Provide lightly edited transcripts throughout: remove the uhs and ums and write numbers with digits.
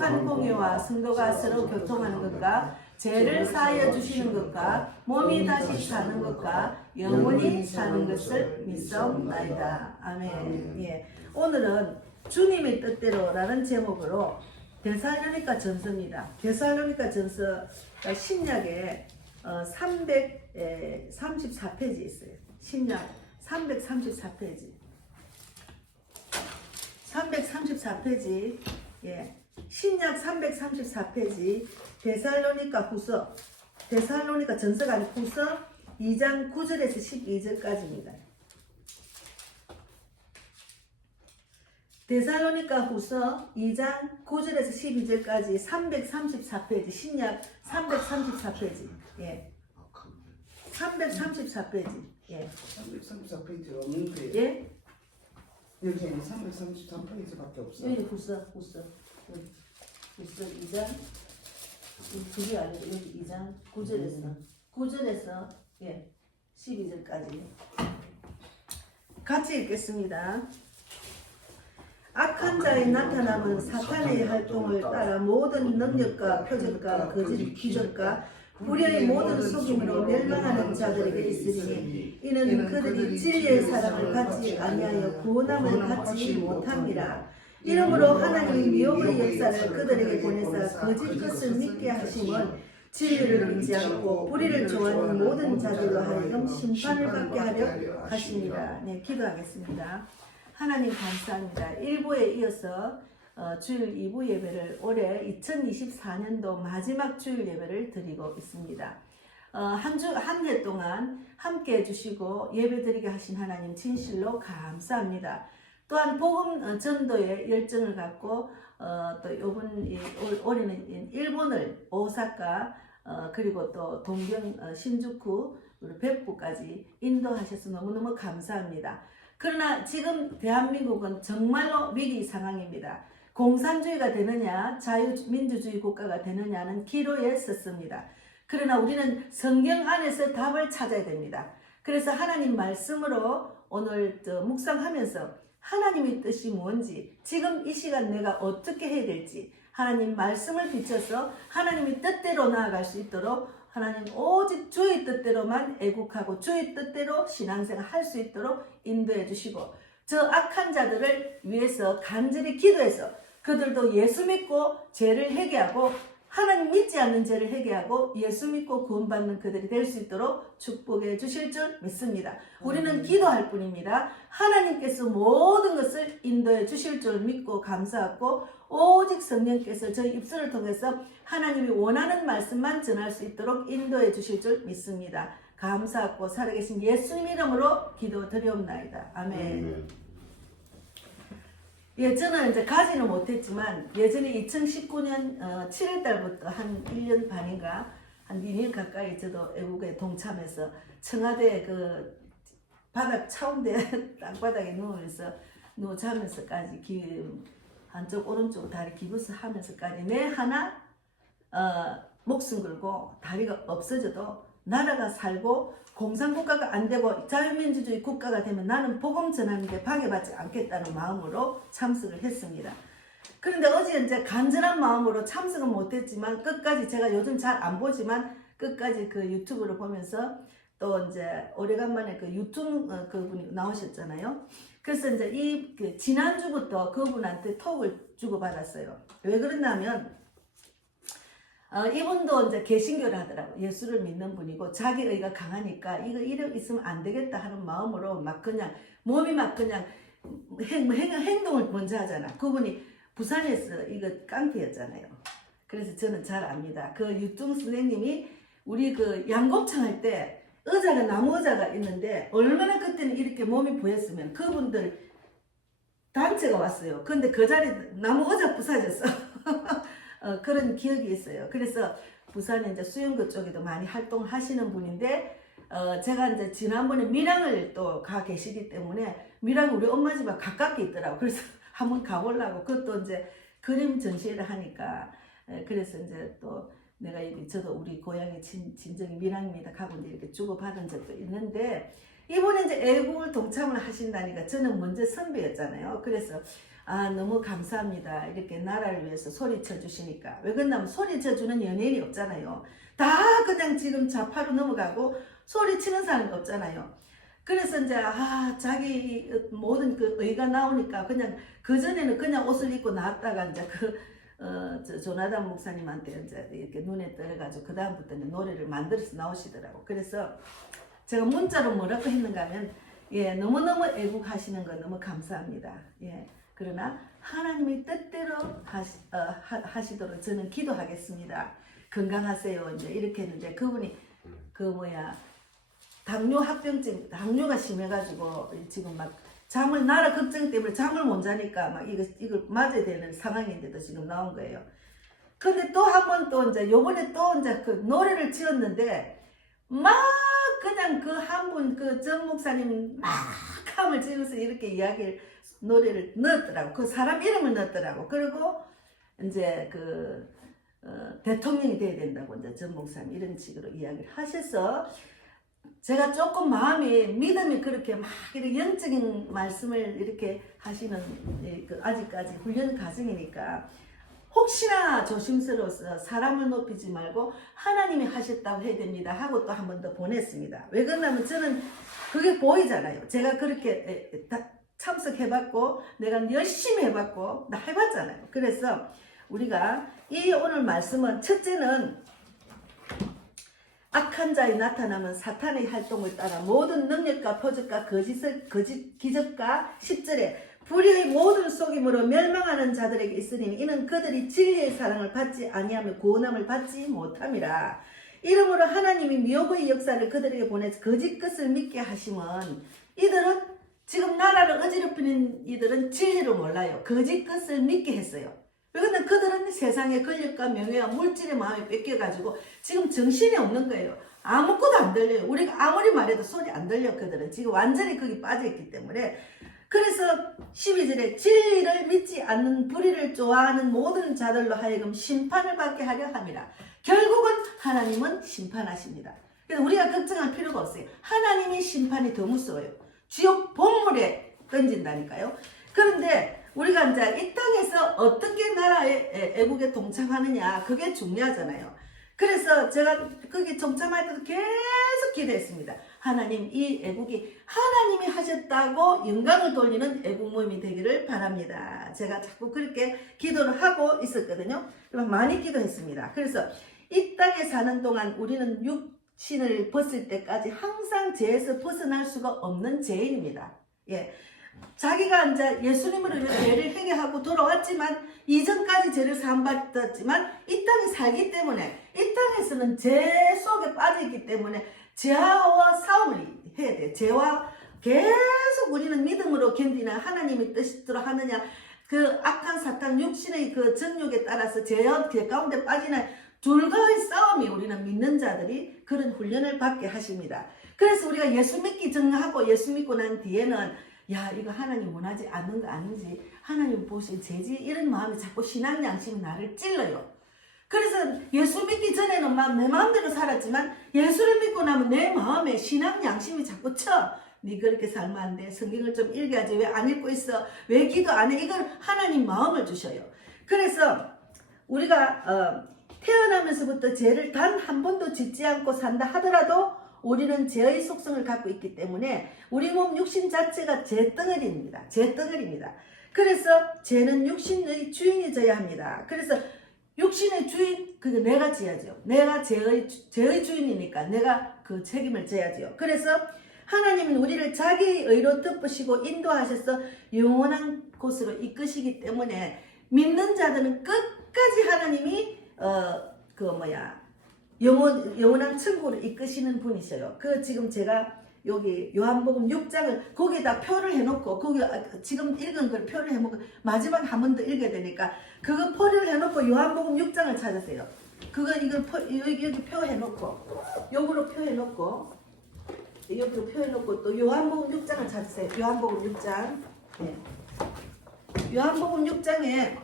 거룩한 공예와 성도가 서로 교통하는 것과 죄를 사하여 주시는 것과 몸이 다시 사는 것과 영원히 사는 것을 믿사옵나이다. 아멘. 예. 오늘은 주님의 뜻대로라는 제목으로 데살로니가 전서입니다. 데살로니가 전서 신약에 334페이지 있어요. 신약 334페이지. 334페이지. 예. 신약 334페이지. 데살로니가 후서. 데살로니가 전서가 아닌 후서 2장 9절에서 12절까지입니다. 데살로니가 후서 2장 9절에서 12절까지 334페이지. 신약 334페이지. 예. 334페이지. 예. 334페이지가 없는데 예? 여기에는 333페이지밖에 없어. 여기 후서 2장 그게 아니고 여기 2장 9절에서 예 12절까지 같이 읽겠습니다. 악한 자의 나타남은 사탄의 활동을 따라 모든 능력과 표적과 거짓 기적과 불의의 모든 속임으로 멸망하는 자들에게 있으리니 이는 그들이 진리의 사랑을 받지 아니하여 구원함을 받지 못함이라. 이러므로 하나님이 미혹의 역사를 그들에게 보내사 거짓 것을 믿게 하심은 진리를 믿지 않고 불의를 좋아하는 모든 자들로 하여금 심판을 받게 하려 하십니다. 네, 기도하겠습니다. 하나님 감사합니다. 1부에 이어서 주일 2부 예배를 올해 2024년도 마지막 주일 예배를 드리고 있습니다. 한 해 동안 함께 해주시고 예배 드리게 하신 하나님 진실로 감사합니다. 또한 복음 전도에 열정을 갖고 또 올해는 일본을 오사카 그리고 또 동경 신주쿠 그리고 백부까지 인도하셔서 너무너무 감사합니다. 그러나 지금 대한민국은 정말로 위기 상황입니다. 공산주의가 되느냐 자유민주주의 국가가 되느냐는 기로에 섰습니다. 그러나 우리는 성경 안에서 답을 찾아야 됩니다. 그래서 하나님 말씀으로 오늘 묵상하면서 하나님의 뜻이 뭔지 지금 이 시간 내가 어떻게 해야 될지 하나님 말씀을 비춰서 하나님의 뜻대로 나아갈 수 있도록 하나님 오직 주의 뜻대로만 애국하고 주의 뜻대로 신앙생활 할 수 있도록 인도해 주시고 저 악한 자들을 위해서 간절히 기도해서 그들도 예수 믿고 죄를 회개하고 하나님 믿지 않는 죄를 회개하고 예수 믿고 구원받는 그들이 될 수 있도록 축복해 주실 줄 믿습니다. 우리는 기도할 뿐입니다. 하나님께서 모든 것을 인도해 주실 줄 믿고 감사하고 오직 성령께서 저희 입술을 통해서 하나님이 원하는 말씀만 전할 수 있도록 인도해 주실 줄 믿습니다. 감사하고 살아계신 예수님 이름으로 기도드리옵나이다. 아멘. 예, 저는 이제 가지는 못했지만 예전에 2019년 7월 달부터 한 1년 반인가 한 2년 가까이 저도 애국에 동참해서 청와대 그 바닥 차운대 땅바닥에 누워 자면서까지 한쪽 오른쪽 다리 기부스 하면서까지 내 하나 목숨 걸고 다리가 없어져도 나라가 살고 공산국가가 안 되고 자유민주주의 국가가 되면 나는 복음 전하는데 방해받지 않겠다는 마음으로 참석을 했습니다. 그런데 어제 이제 간절한 마음으로 참석은 못했지만 끝까지 제가 요즘 잘 안 보지만 끝까지 그 유튜브를 보면서 또 이제 오래간만에 그 유튜브 그분이 나오셨잖아요. 그래서 이제 그 지난주부터 그분한테 톡을 주고받았어요. 왜 그러냐면 이분도 이제 개신교를 하더라고. 예수를 믿는 분이고 자기 의가 강하니까 이거 이래 있으면 안 되겠다 하는 마음으로 막 그냥 몸이 막 그냥 행동을 먼저 하잖아. 그분이 부산에서 이거 깡패였잖아요. 그래서 저는 잘 압니다. 그 유뚱 선생님이 우리 그 양곱창 할 때 의자가 나무 의자가 있는데 얼마나 그때는 이렇게 몸이 보였으면 그분들 단체가 왔어요. 근데 그 자리에 나무 의자 부서졌어. 그런 기억이 있어요. 그래서 부산에 이제 수영구 쪽에도 많이 활동을 하시는 분인데, 제가 이제 지난번에 밀양을 또 가 계시기 때문에, 밀양이 우리 엄마 집하고 가깝게 있더라고. 그래서 한번 가보려고. 그것도 이제 그림 전시회를 하니까, 그래서 이제 또 내가 여기 저도 우리 고향의 진정이 밀양입니다. 가고 이제 이렇게 주고받은 적도 있는데, 이번에 이제 애국을 동참을 하신다니까 저는 먼저 선배였잖아요. 그래서 너무 감사합니다. 이렇게 나라를 위해서 소리쳐 주시니까. 왜 그러냐면 소리쳐 주는 연예인이 없잖아요. 다 그냥 지금 좌파로 넘어가고 소리치는 사람이 없잖아요. 그래서 이제 자기 모든 그 의가 나오니까 그냥 그전에는 그냥 옷을 입고 나왔다가 이제 조나단 목사님한테 이제 이렇게 눈에 떨어가지고 그 다음부터는 노래를 만들어서 나오시더라고. 그래서 제가 문자로 뭐라고 했는가 하면 너무너무 애국하시는 거 너무 감사합니다. 그러나 하나님의 뜻대로 하시도록 저는 기도하겠습니다. 건강하세요. 이제 이렇게 했는데 그분이 당뇨가 심해가지고 지금 막 나라 걱정 때문에 잠을 못 자니까 막 이걸 맞아야 되는 상황인데도 지금 나온 거예요. 근데 또 한 번 또 이제 요번에 또 이제 그 노래를 지었는데 막 그냥 그 한 분 그 전 목사님 막 함을 지으면서 이렇게 노래를 넣었더라고. 그 사람 이름을 넣었더라고. 그리고 이제 대통령이 돼야 된다고 이제 전 목사님 이런 식으로 이야기를 하셔서 제가 조금 믿음이 그렇게 막 이렇게 영적인 말씀을 이렇게 하시는 아직까지 훈련 과정이니까 혹시나 조심스러워서 사람을 높이지 말고 하나님이 하셨다고 해야 됩니다 하고 또 한 번 더 보냈습니다. 왜 그러냐면 저는 그게 보이잖아요. 제가 그렇게 참석해봤고 내가 열심히 해봤고 나 해봤잖아요. 그래서 우리가 이 오늘 말씀은 첫째는 악한 자에 나타나면 사탄의 활동을 따라 모든 능력과 표적과 거짓 기적과 10절에 불의의 모든 속임으로 멸망하는 자들에게 있으니 이는 그들이 진리의 사랑을 받지 아니하며 구원함을 받지 못함이라. 이러므로 하나님이 미혹의 역사를 그들에게 보내서 거짓 것을 믿게 하시면 이들은 지금 나라를 어지럽히는 이들은 진리를 몰라요. 거짓 것을 믿게 했어요. 그런데 그들은 세상의 권력과 명예와 물질의 마음에 뺏겨가지고 지금 정신이 없는 거예요. 아무것도 안 들려요. 우리가 아무리 말해도 소리 안 들려. 그들은 지금 완전히 거기 빠져있기 때문에. 그래서 12절에 진리를 믿지 않는 불의를 좋아하는 모든 자들로 하여금 심판을 받게 하려 함이라. 결국은 하나님은 심판하십니다. 그래서 우리가 걱정할 필요가 없어요. 하나님이 심판이 더 무서워요. 지옥 본물에 던진다니까요. 그런데 우리가 이제 이 땅에서 어떻게 나라의 애국에 동참하느냐 그게 중요하잖아요. 그래서 제가 거기 동참할 때도 계속 기도했습니다. 하나님 이 애국이 하나님이 하셨다고 영광을 돌리는 애국 모임이 되기를 바랍니다. 제가 자꾸 그렇게 기도를 하고 있었거든요. 많이 기도했습니다. 그래서 이 땅에 사는 동안 우리는 육신을 벗을 때까지 항상 죄에서 벗어날 수가 없는 죄인입니다. 자기가 이제 예수님으로 죄를 해결하고 돌아왔지만 이전까지 죄를 사함받았지만 이 땅에 살기 때문에 이 땅에서는 죄 속에 빠져있기 때문에 죄와 싸움을 해야 돼요. 죄와 계속 우리는 믿음으로 견디나 하나님의 뜻대로 하느냐 그 악한 사탄 육신의 그 정욕에 따라서 죄 가운데 빠지는 둘과의 싸움이 우리는 믿는 자들이 그런 훈련을 받게 하십니다. 그래서 우리가 예수 믿기 전하고 예수 믿고 난 뒤에는 이거 하나님 원하지 않는 거 아닌지 하나님 보신 죄지 이런 마음이 자꾸 신앙 양심이 나를 찔러요. 그래서 예수 믿기 전에는 막 내 마음대로 살았지만 예수를 믿고 나면 내 마음에 신앙 양심이 자꾸 쳐. 네 그렇게 살면 안 돼. 성경을 좀 읽어야지. 왜 안 읽고 있어? 왜 기도 안 해? 이걸 하나님 마음을 주셔요. 그래서 우리가 태어나면서부터 죄를 단 한 번도 짓지 않고 산다 하더라도 우리는 죄의 속성을 갖고 있기 때문에 우리 몸 육신 자체가 죄덩어리입니다. 죄덩어리입니다. 그래서 죄는 육신의 주인이 져야 합니다. 그래서 육신의 주인, 그게 내가 져야죠. 내가 죄의 주인이니까 내가 그 책임을 져야죠. 그래서 하나님은 우리를 자기의 의로 덮으시고 인도하셔서 영원한 곳으로 이끄시기 때문에 믿는 자들은 끝까지 하나님이 영원한 천국으로 이끄시는 분이셔요. 지금 제가 여기 요한복음 6장을 거기에다 표를 해놓고 거기 지금 읽은 걸 표를 해놓고 마지막에 한 번 더 읽어야 되니까 그거 표를 해놓고 요한복음 6장을 찾으세요. 여기 표 해놓고 요거로 표 해놓고 여기로 표 해놓고 또 요한복음 6장을 찾으세요. 요한복음 6장. 요한복음 6장에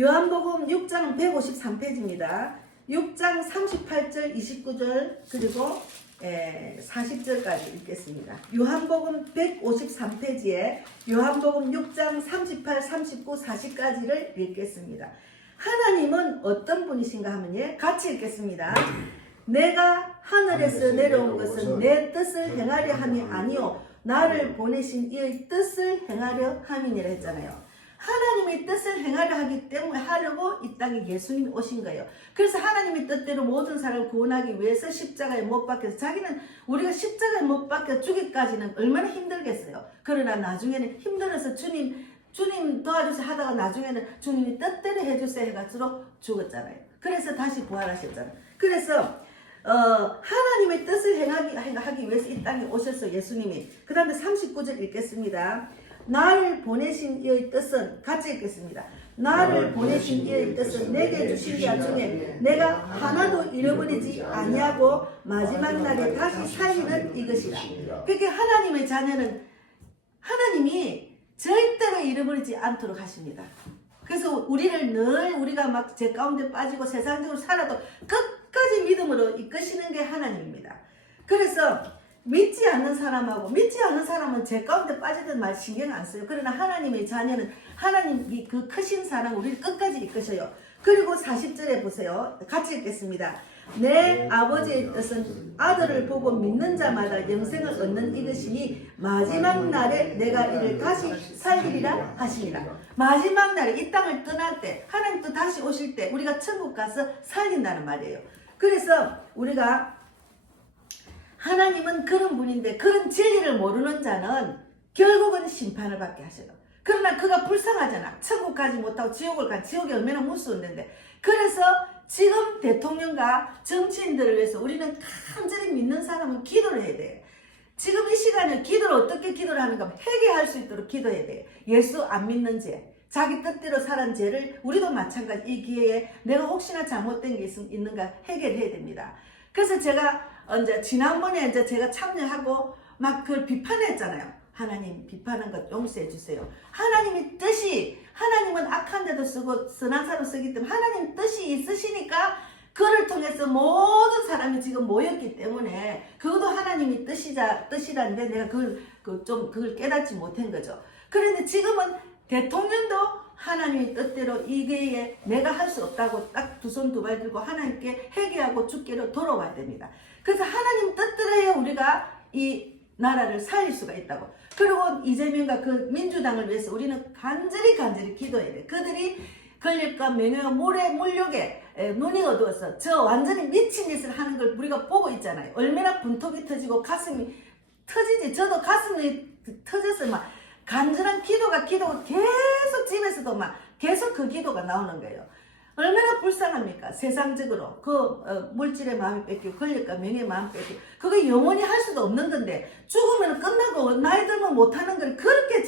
요한복음 6장 153페이지입니다. 6장 38절 29절 그리고 40절까지 읽겠습니다. 요한복음 153페이지에 요한복음 6장 38, 39, 40까지를 읽겠습니다. 하나님은 어떤 분이신가 하면 같이 읽겠습니다. 내가 하늘에서 내려온 것은 내 뜻을 행하려 함이 아니요 나를 보내신 이의 뜻을 행하려 함이니라 했잖아요. 하나님의 뜻을 행하려 하기 때문에 하려고 이 땅에 예수님이 오신 거예요. 그래서 하나님의 뜻대로 모든 사람을 구원하기 위해서 십자가에 못 박혀서 자기는 우리가 십자가에 못 박혀 죽기까지는 얼마나 힘들겠어요. 그러나 나중에는 힘들어서 주님 도와주세요 하다가 나중에는 주님이 뜻대로 해주세요 해가지고 죽었잖아요. 그래서 다시 부활하셨잖아요. 그래서 하나님의 뜻을 행하기 위해서 이 땅에 오셔서 예수님이 그 다음에 39절 읽겠습니다. 나를 보내신 이의 뜻은 같이 읽겠습니다. 나를 보내신 이의 뜻은 내게 주신 자 중에 내가 하나도 잃어버리지 아니하고 마지막 날에 다시 살리는 이것이라. 그렇게 하나님의 자녀는 하나님이 절대로 잃어버리지 않도록 하십니다. 그래서 우리를 늘 우리가 막 죄 가운데 빠지고 세상적으로 살아도 끝까지 믿음으로 이끄시는 게 하나님입니다. 그래서 믿지 않는 사람하고 믿지 않는 사람은 죄 가운데 빠지든 말 신경 안 써요. 그러나 하나님의 자녀는 하나님이 그 크신 사랑 우리를 끝까지 이끄셔요. 그리고 40절에 보세요. 같이 읽겠습니다. 내 아버지의 뜻은 아들을 보고 믿는 자마다 영생을 얻는 이것이니 마지막 날에 내가 이를 다시 살리리라 하시니라. 마지막 날에 이 땅을 떠날 때 하나님 또 다시 오실 때 우리가 천국 가서 살린다는 말이에요. 그래서 우리가 하나님은 그런 분인데 그런 진리를 모르는 자는 결국은 심판을 받게 하셔요. 그러나 그가 불쌍하잖아. 천국 가지 못하고 지옥을 가. 지옥이 얼마나 무서운데. 그래서 지금 대통령과 정치인들을 위해서 우리는 간절히 믿는 사람은 기도를 해야 돼. 지금 이 시간에 기도를 어떻게 기도를 하는가 하면 회개할 수 있도록 기도해야 돼. 예수 안 믿는 죄, 자기 뜻대로 살은 죄를 우리도 마찬가지 이 기회에 내가 혹시나 잘못된 게 있는가 해결해야 됩니다. 그래서 제가 지난번에 제가 참여하고 막 그걸 비판했잖아요. 하나님 비판한 것 용서해 주세요. 하나님의 뜻이 하나님은 악한 데도 쓰고 선한 사람 쓰기 때문에 하나님 뜻이 있으시니까 그를 통해서 모든 사람이 지금 모였기 때문에 그것도 하나님의 뜻이라는데 내가 그걸 깨닫지 못한 거죠. 그런데 지금은 대통령도 하나님의 뜻대로 이게 내가 할 수 없다고 딱 두 손 두 발 들고 하나님께 회개하고 주께로 돌아와야 됩니다. 그래서 하나님 뜻대로 해야 우리가 이 나라를 살릴 수가 있다고. 그리고 이재명과 그 민주당을 위해서 우리는 간절히 기도해야 돼. 그들이 권력과 명예와 물욕에 눈이 어두워서 저 완전히 미친 짓을 하는 걸 우리가 보고 있잖아요. 얼마나 분통이 터지고 가슴이 터지지. 저도 가슴이 터져서 막 간절한 기도가 계속 집에서도 막 계속 그 기도가 나오는 거예요. 얼마나 불쌍합니까? 세상적으로 물질의 마음이 뺏기고 권력과 명예의 마음이 뺏기고 그거 영원히 할 수도 없는 건데 죽으면 끝나고 나이 들면 못하는 걸 그렇게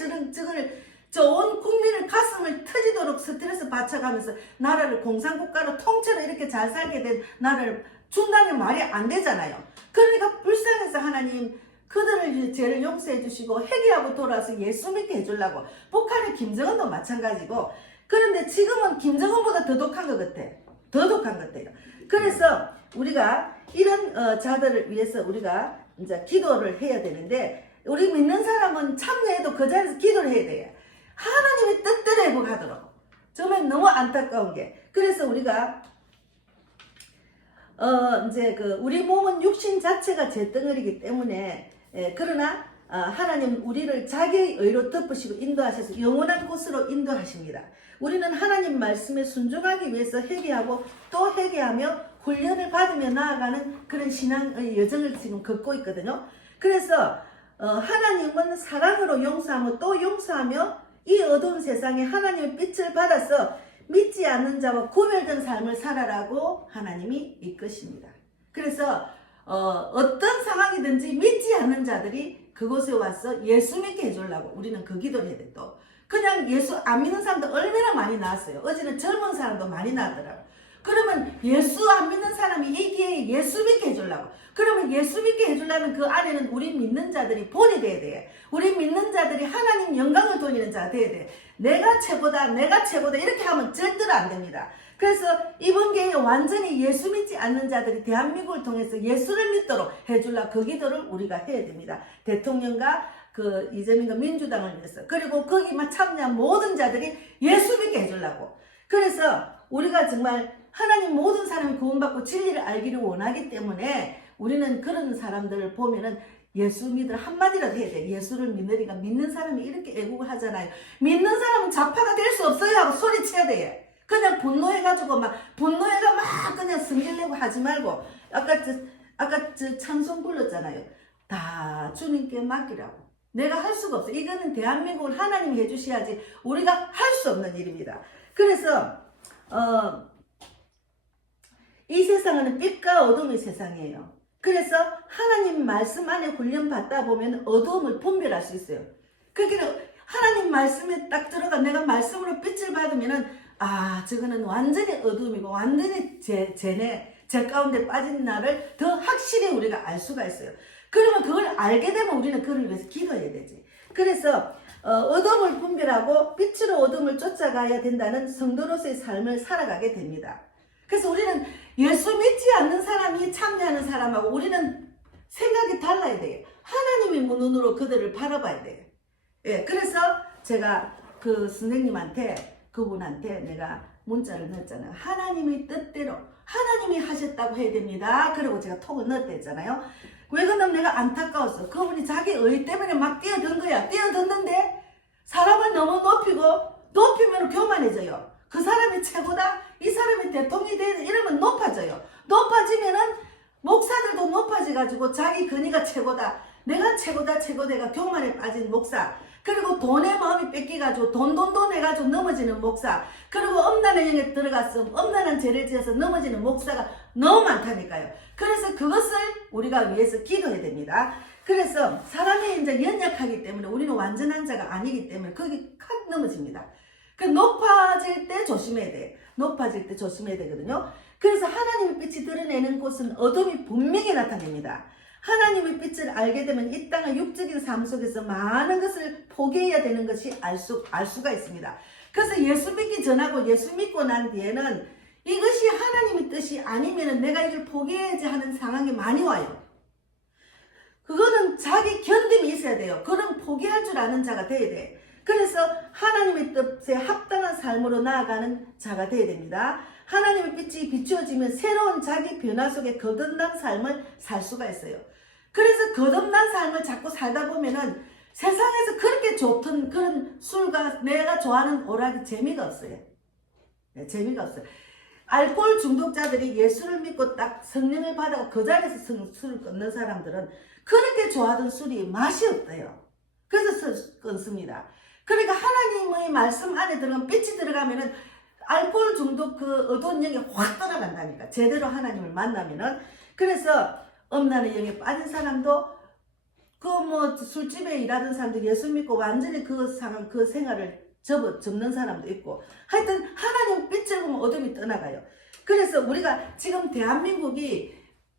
온 국민을 가슴을 터지도록 스트레스 받쳐가면서 나라를 공산국가로 통째로 이렇게 잘 살게 된 나라를 준다는 말이 안 되잖아요. 그러니까 불쌍해서 하나님 그들을 죄를 용서해 주시고 회개하고 돌아와서 예수 믿게 해주려고. 북한의 김정은도 마찬가지고. 그런데 지금은 김정은보다 더 독한 것 같아요. 그래서 우리가 이런 자들을 위해서 우리가 이제 기도를 해야 되는데 우리 믿는 사람은 참여해도 그 자리에서 기도를 해야 돼요. 하나님의 뜻대로 회복하도록. 정말 너무 안타까운 게. 그래서 우리가 우리 몸은 육신 자체가 잿덩어리이기 때문에 그러나 하나님 우리를 자기의 의로 덮으시고 인도하셔서 영원한 곳으로 인도하십니다. 우리는 하나님 말씀에 순종하기 위해서 회개하고 또 회개하며 훈련을 받으며 나아가는 그런 신앙의 여정을 지금 걷고 있거든요. 그래서 하나님은 사랑으로 용서하며 또 용서하며 이 어두운 세상에 하나님의 빛을 받아서 믿지 않는 자와 구별된 삶을 살아라고 하나님이 이끄십니다. 그래서 어떤 상황이든지 믿지 않는 자들이 그곳에 와서 예수 믿게 해주려고 우리는 그 기도를 해야 돼. 또 그냥 예수 안 믿는 사람도 얼마나 많이 나왔어요. 어제는 젊은 사람도 많이 나왔더라고. 그러면 예수 안 믿는 사람이 이 기회에 예수 믿게 해주려고. 그러면 예수 믿게 해주려면 그 안에는 우리 믿는 자들이 본이 돼야 돼. 우리 믿는 자들이 하나님 영광을 돌리는 자가 돼야 돼. 내가 최고다 이렇게 하면 절대로 안 됩니다. 그래서 이번 기회에 완전히 예수 믿지 않는 자들이 대한민국을 통해서 예수를 믿도록 해주려 그 기도를 우리가 해야 됩니다. 대통령과 그 이재명과 민주당을 위해서, 그리고 거기만 참여한 모든 자들이 예수 믿게 해주려고. 그래서 우리가 정말 하나님 모든 사람이 구원받고 진리를 알기를 원하기 때문에 우리는 그런 사람들을 보면은 예수 믿으라 한마디라도 해야 돼. 예수를 믿으니까 믿는 사람이 이렇게 애국을 하잖아요. 믿는 사람은 좌파가 될 수 없어요 하고 소리쳐야 돼. 그냥 분노해가지고 분노해가 그냥 성질내고 하지 말고, 아까 저 찬송 불렀잖아요. 다 주님께 맡기라고. 내가 할 수가 없어. 이거는 대한민국을 하나님이 해주셔야지 우리가 할 수 없는 일입니다. 그래서 이 세상은 빛과 어둠의 세상이에요. 그래서 하나님 말씀 안에 훈련 받다 보면 어두움을 분별할 수 있어요. 그러니까 하나님 말씀에 딱 들어가 내가 말씀으로 빛을 받으면은 저거는 완전히 어둠이고 완전히 제 가운데 빠진 나를 더 확실히 우리가 알 수가 있어요. 그러면 그걸 알게 되면 우리는 그를 위해서 기도해야 되지. 그래서 어둠을 분별하고 빛으로 어둠을 쫓아가야 된다는 성도로서의 삶을 살아가게 됩니다. 그래서 우리는 예수 믿지 않는 사람이 참여하는 사람하고 우리는 생각이 달라야 돼요. 하나님의 눈으로 그들을 바라봐야 돼요. 예, 그래서 제가 그 선생님한테, 그분한테 내가 문자를 넣었잖아요. 하나님의 뜻대로 하나님이 하셨다고 해야 됩니다. 그리고 제가 톡을 넣었다 했잖아요. 왜 그러면 내가 안타까웠어. 그분이 자기 의 때문에 막 뛰어든 거야. 뛰어드는데 사람을 너무 높이면 교만해져요. 그 사람이 최고다, 이 사람이 대통령이 되는, 이러면 높아져요. 높아지면은 목사들도 높아져가지고 자기 근위가 최고다, 내가 최고다가 교만에 빠진 목사, 그리고 돈의 마음이 뺏기가지고 돈 해가지고 넘어지는 목사, 그리고 엄란한 영에 들어가서 엄란한 죄를 지어서 넘어지는 목사가 너무 많다니까요. 그래서 그것을 우리가 위해서 기도해야 됩니다. 그래서 사람이 이제 연약하기 때문에 우리는 완전한 자가 아니기 때문에 거기 칵 넘어집니다. 그 높아질 때 조심해야 돼. 높아질 때 조심해야 되거든요. 그래서 하나님의 빛이 드러내는 곳은 어둠이 분명히 나타냅니다. 하나님의 빛을 알게 되면 이 땅의 육적인 삶 속에서 많은 것을 포기해야 되는 것이 알 수가 있습니다. 그래서 예수 믿기 전하고 예수 믿고 난 뒤에는 이것이 하나님의 뜻이 아니면 내가 이걸 포기해야지 하는 상황이 많이 와요. 그거는 자기 견딤이 있어야 돼요. 그런 포기할 줄 아는 자가 돼야 돼. 그래서 하나님의 뜻에 합당한 삶으로 나아가는 자가 돼야 됩니다. 하나님의 빛이 비추어지면 새로운 자기 변화 속에 거듭난 삶을 살 수가 있어요. 그래서 거듭난 삶을 자꾸 살다 보면은 세상에서 그렇게 좋던 그런 술과 내가 좋아하는 오락이 재미가 없어요. 네, 재미가 없어요. 알코올 중독자들이 예수를 믿고 딱 성령을 받아가 그 자리에서 술을 끊는 사람들은 그렇게 좋아하던 술이 맛이 없대요. 그래서 끊습니다. 그러니까 하나님의 말씀 안에 들어가면 빛이 들어가면은 알코올 중독 그 어두운 영이 확 떠나간다니까. 제대로 하나님을 만나면은. 그래서 엄란의 영에 빠진 사람도 그 술집에 일하던 사람도 예수 믿고 완전히 그 생활을 접는 사람도 있고, 하여튼 하나님 빛을 보면 어둠이 떠나가요. 그래서 우리가 지금 대한민국이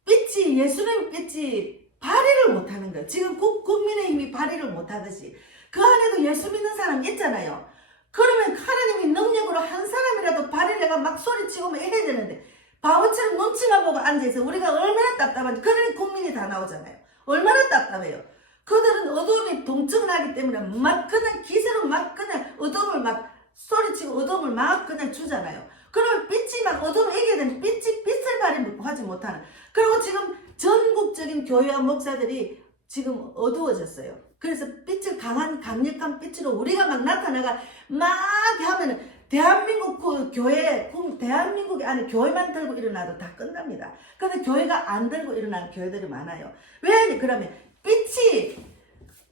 빛이, 예수님 빛이 발휘를 못하는 거예요. 지금 국민의힘이 발휘를 못하듯이 그 안에도 예수 믿는 사람 있잖아요. 그러면 하나님이 능력으로 한 사람이라도 발휘를 막 소리치고 막 이래야 되는데 바보처럼 눈치만 보고 앉아있어. 우리가 얼마나 답답한지. 그러니 국민이 다 나오잖아요. 얼마나 답답해요. 그들은 어둠이 동정을 하기 때문에 막 그냥 기세로 막 그냥 어둠을 막 소리치고 어둠을 막 그냥 주잖아요. 그러면 빛이 막 어둠을 이겨야 되는데 빛을 발휘하지 못하는. 그리고 지금 전국적인 교회와 목사들이 지금 어두워졌어요. 그래서 빛을 강력한 빛으로 우리가 막 나타나가 막 하면은 대한민국 그 교회, 대한민국 안에 교회만 들고 일어나도 다 끝납니다. 근데 교회가 안 들고 일어나는 교회들이 많아요. 왜? 그러면 빛이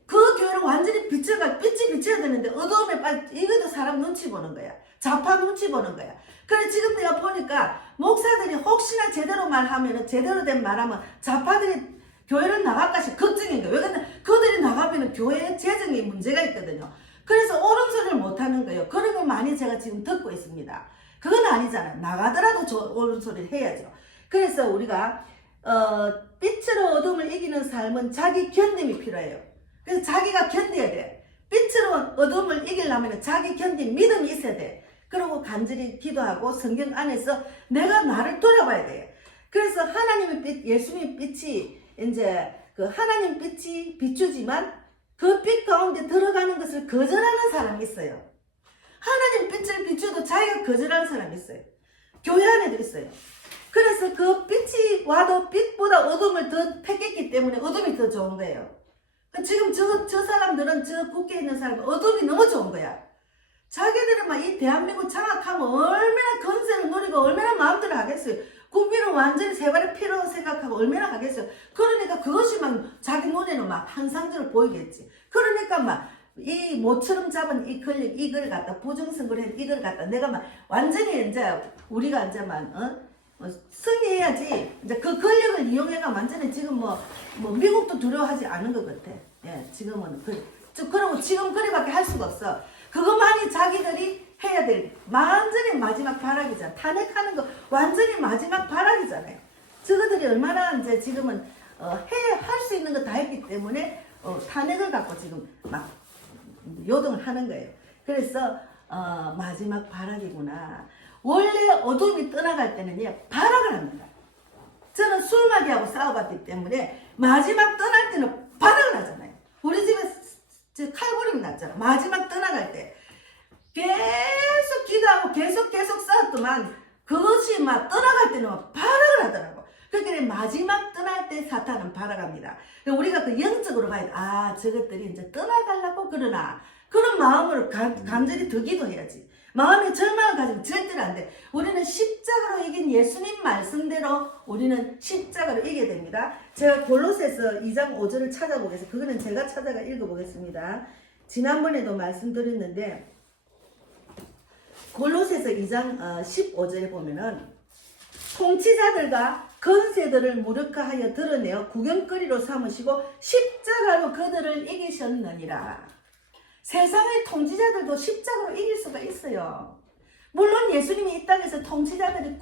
그 교회를 완전히 빛이 비춰야 되는데 어두움에 이것도 사람 눈치 보는 거야. 좌파 눈치 보는 거야. 그래 지금 내가 보니까 목사들이 혹시나 제대로 말하면은 제대로 된 말하면 좌파들이 교회를 나갈까시 걱정인 거예요. 왜 그러냐? 그들이 나가면 교회에 재정에 문제가 있거든요. 그래서 옳은 소리를 못하는 거예요. 그런 걸 많이 제가 지금 듣고 있습니다. 그건 아니잖아요. 나가더라도 옳은 소리를 해야죠. 그래서 우리가 빛으로 어둠을 이기는 삶은 자기 견딤이 필요해요. 그래서 자기가 견뎌야 돼. 빛으로 어둠을 이기려면 자기 견딤, 믿음이 있어야 돼. 그리고 간절히 기도하고 성경 안에서 내가 나를 돌아봐야 돼. 그래서 하나님의 빛, 예수님의 빛이 이제 그 하나님 빛이 비추지만 그 빛 가운데 들어가는 것을 거절하는 사람이 있어요. 하나님 빛을 비춰도 자기가 거절하는 사람이 있어요. 교회 안에도 있어요. 그래서 그 빛이 와도 빛보다 어둠을 더 택했기 때문에 어둠이 더 좋은 거예요. 지금 저 사람들은 저 국회에 있는 사람은 어둠이 너무 좋은 거야. 자기들은 막 이 대한민국 장악하면 얼마나 건세를 누리고 얼마나 마음대로 하겠어요. 국민을 완전히 세 발의 피로 생각하고 얼마나 하겠어요. 그러니까 그것이 막 자기 눈에는 막 환상적으로 보이겠지. 그러니까 막 이 모처럼 잡은 이 권력 이걸 갖다 부정선거를 해 이걸 갖다 내가 막 완전히 이제 우리가 이제 막 승리해야지. 이제 그 권력을 이용해가 완전히 지금 뭐 미국도 두려워하지 않은 것 같아. 예, 지금은 그러고 지금 그리밖에 할 수가 없어. 그것만이 자기들이 해야 될 완전히 마지막 발악이잖아. 탄핵하는 거 완전히 마지막 발악이잖아요. 저거들이 얼마나 이제 지금은 할 수 있는 거 다 했기 때문에 탄핵을 갖고 지금 막 요동을 하는 거예요. 그래서 마지막 발악이구나. 원래 어둠이 떠나갈 때는요 발악을 합니다. 저는 술마귀하고 싸워봤기 때문에 마지막 떠날 때는 발악을 하잖아요. 우리 집에 칼부림이 났잖아. 마지막 떠나갈 때 계속 기도하고 계속 싸웠더만 그것이 막 떠나갈 때는 막 발악을 하더라고. 그러니까 마지막 떠날 때 사탄은 발악합니다. 우리가 그 영적으로 봐야 돼. 아, 저것들이 이제 떠나가려고 그러나. 그런 마음으로 간절히 더 기도해야지. 마음에 절망을 가지면 절대로 안 돼. 우리는 십자가로 이긴 예수님 말씀대로 우리는 십자가로 이겨야 됩니다. 제가 골로새서 2장 5절을 찾아보겠습니다. 그거는 제가 찾아가 읽어보겠습니다. 지난번에도 말씀드렸는데 골로새서 2장 15절에 보면은 통치자들과 건세들을 무력화하여 드러내어 구경거리로 삼으시고 십자가로 그들을 이기셨느니라. 세상의 통치자들도 십자가로 이길 수가 있어요. 물론 예수님이 이 땅에서 통치자들이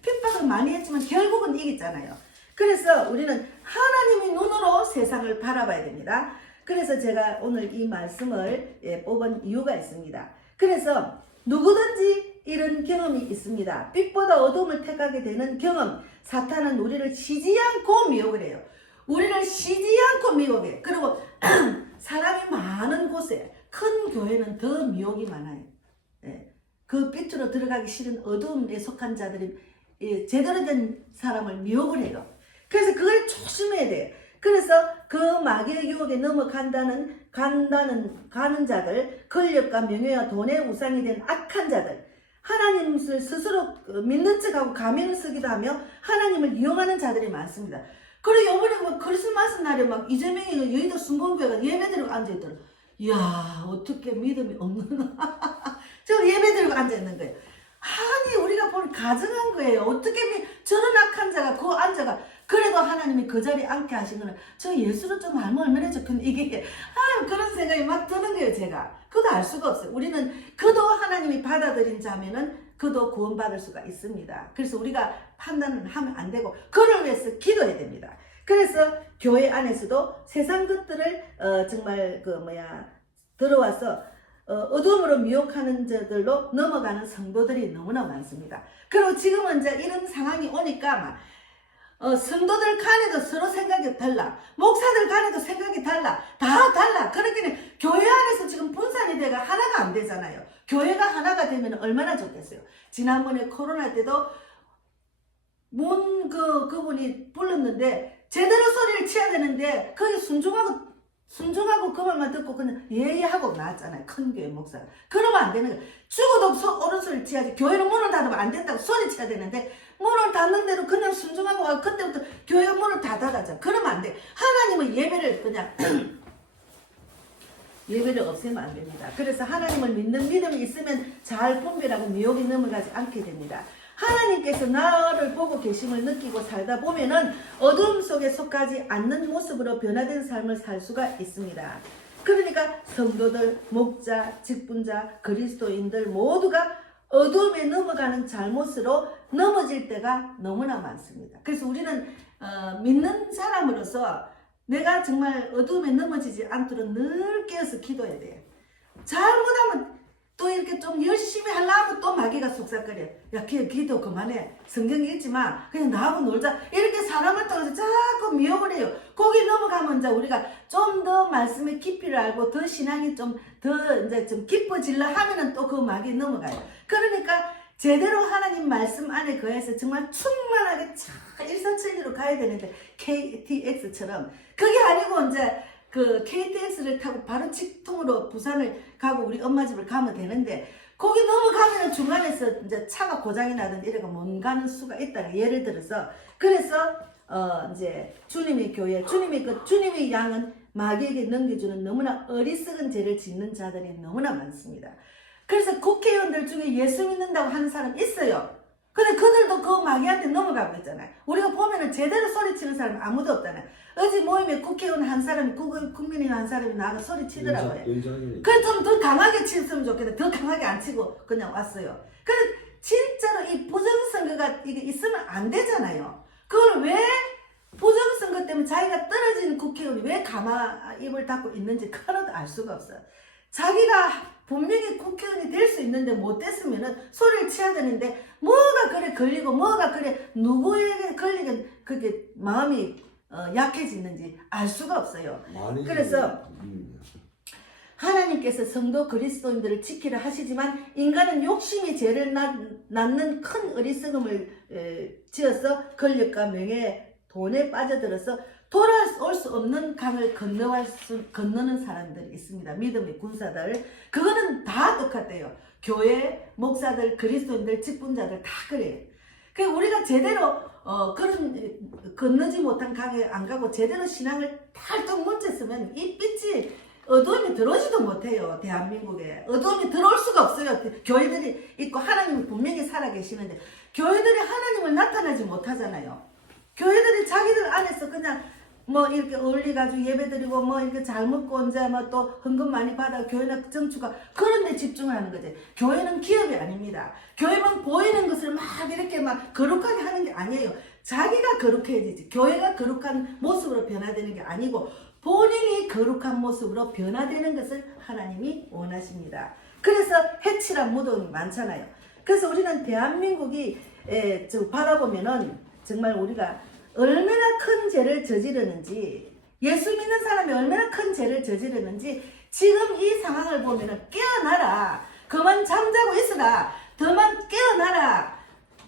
핍박을 많이 했지만 결국은 이겼잖아요. 그래서 우리는 하나님의 눈으로 세상을 바라봐야 됩니다. 그래서 제가 오늘 이 말씀을 뽑은 이유가 있습니다. 그래서 누구든지 이런 경험이 있습니다. 빛보다 어둠을 택하게 되는 경험. 사탄은 우리를 쉬지 않고 미혹을 해요. 우리를 쉬지 않고 미혹해. 그리고 사람이 많은 곳에 큰 교회는 더 미혹이 많아요. 그 빛으로 들어가기 싫은 어둠에 속한 자들이 제대로 된 사람을 미혹을 해요. 그래서 그걸 조심해야 돼. 그래서 그 마귀의 유혹에 넘어간다는 가는 자들, 권력과 명예와 돈의 우상이 된 악한 자들, 하나님을 스스로 믿는 척하고 가면을 쓰기도 하며 하나님을 이용하는 자들이 많습니다. 그리고 이번에 뭐 크리스마스 날에 막 이재명이 여의도 순복음교회가 예배드리고 앉아있더라. 이야, 어떻게 믿음이 없는 저 예배드리고 앉아있는 거예요. 아니, 우리가 보는 가증한 거예요. 어떻게 저런 악한 자가 그 앉아가 그래도 하나님이 그 자리에 앉게 하시는 저 예수를 좀 알면 얼마나 좋겠네. 이게 그런 생각이 막 드는 거예요. 제가 그도 알 수가 없어요. 우리는 그도 하나님이 받아들인 자면은 그도 구원받을 수가 있습니다. 그래서 우리가 판단을 하면 안 되고 그를 위해서 기도해야 됩니다. 그래서 교회 안에서도 세상 것들을 정말 들어와서 어둠으로 미혹하는 자들로 넘어가는 성도들이 너무나 많습니다. 그리고 지금은 이제 이런 상황이 오니까 막 성도들 간에도 서로 생각이 달라. 목사들 간에도 생각이 달라. 다 달라. 그러니까 교회 안에서 지금 분산이 돼가 하나가 안 되잖아요. 교회가 하나가 되면 얼마나 좋겠어요. 지난번에 코로나 때도 그분이 불렀는데 제대로 소리를 쳐야 되는데 거기 순종하고 그 말만 듣고 그냥 예예하고 나왔잖아요. 큰 교회 목사. 그러면 안 되는 거예요. 죽어도 옳은 소리를 쳐야지. 교회는 문을 닫으면 안 된다고 소리 쳐야 되는데 문을 닫는 대로 그냥 순종하고 그때부터 교회가 문을 다 닫았잖아. 그러면 안 돼. 하나님은 예배를 그냥 예배를 없애면 안 됩니다. 그래서 하나님을 믿는 믿음이 있으면 잘 분별하고 미혹이 넘어가지 않게 됩니다. 하나님께서 나를 보고 계심을 느끼고 살다 보면은 어둠 속에 속하지 않는 모습으로 변화된 삶을 살 수가 있습니다. 그러니까 성도들, 목자, 직분자, 그리스도인들 모두가 어둠에 넘어가는 잘못으로 넘어질 때가 너무나 많습니다. 그래서 우리는 믿는 사람으로서 내가 정말 어둠에 넘어지지 않도록 늘 깨어서 기도해야 돼요. 잘못하면 또 이렇게 좀 열심히 하려고 또 마귀가 속삭거려. 야, 기도 그만해. 성경 읽지 마. 그냥 나하고 놀자. 이렇게 사람을 통해서 자꾸 미혹을 해요. 거기 넘어가면 이제 우리가 좀 더 말씀의 깊이를 알고 더 신앙이 좀 더 이제 좀 깊어질라 하면은 또 그 마귀에 넘어가요. 그러니까 제대로 하나님 말씀 안에 거해서 정말 충만하게 참 일사천리로 가야 되는데 KTX처럼 그게 아니고 이제 그 KTX를 타고 바로 직통으로 부산을 가고 우리 엄마 집을 가면 되는데 거기 넘어가면 중간에서 이제 차가 고장이 나든지 이래가 못 가는 수가 있다는 예를 들어서 그래서 이제 주님의 교회 주님의 양은 마귀에게 넘겨주는 너무나 어리석은 죄를 짓는 자들이 너무나 많습니다. 그래서 국회의원들 중에 예수 믿는다고 하는 사람 있어요. 근데 그들도 그 마귀한테 넘어가고 있잖아요. 우리가 보면은 제대로 소리치는 사람 아무도 없잖아요. 어제 모임에 국회의원 한 사람이 국민의원 한 사람이 나가 소리치더라고요. 그래 좀 더 강하게 쳤으면 좋겠는데 더 강하게 안 치고 그냥 왔어요. 그래서 진짜로 이 부정선거가 이게 있으면 안 되잖아요. 그걸 왜 부정선거 때문에 자기가 떨어진 국회의원이 왜 가마 입을 닫고 있는지 하나도 알 수가 없어요. 자기가 분명히 국회의원이 될 수 있는데 못 됐으면은 소리를 치야 되는데 뭐가 그래 걸리고 뭐가 그래 누구에게 걸리게 그게 마음이 약해지는지 알 수가 없어요. 그래서 하나님께서 성도 그리스도인들을 지키려 하시지만 인간은 욕심이 죄를 낳는 큰 어리석음을 지어서 권력과 명예, 돈에 빠져들어서 돌아올 수 없는 강을 건너는 사람들이 있습니다. 믿음의 군사들. 그거는 다 똑같대요. 교회, 목사들, 그리스도인들, 직분자들 다 그래요. 그러니까 우리가 제대로 그런 건너지 못한 강에 안 가고 제대로 신앙을 탈떡 뭉쳤으면 이 빛이 어두움이 들어오지도 못해요. 대한민국에 어두움이 들어올 수가 없어요. 교회들이 있고 하나님이 분명히 살아계시는데 교회들이 하나님을 나타나지 못하잖아요. 교회들이 자기들 안에서 그냥 뭐 이렇게 어울리가지고 예배드리고 뭐 이렇게 잘 먹고 이제 뭐 또 헌금 많이 받아 교회나 정치가 그런 데 집중하는 거지. 교회는 기업이 아닙니다. 교회는 보이는 것을 막 이렇게 막 거룩하게 하는 게 아니에요. 자기가 거룩해지지. 교회가 거룩한 모습으로 변화되는 게 아니고 본인이 거룩한 모습으로 변화되는 것을 하나님이 원하십니다. 그래서 해칠한 무덤이 많잖아요. 그래서 우리는 대한민국이 바라보면은 정말 우리가 얼마나 큰 죄를 저지르는지 예수 믿는 사람이 얼마나 큰 죄를 저지르는지 지금 이 상황을 보면은 깨어나라. 그만 잠자고 있어라. 더만 깨어나라.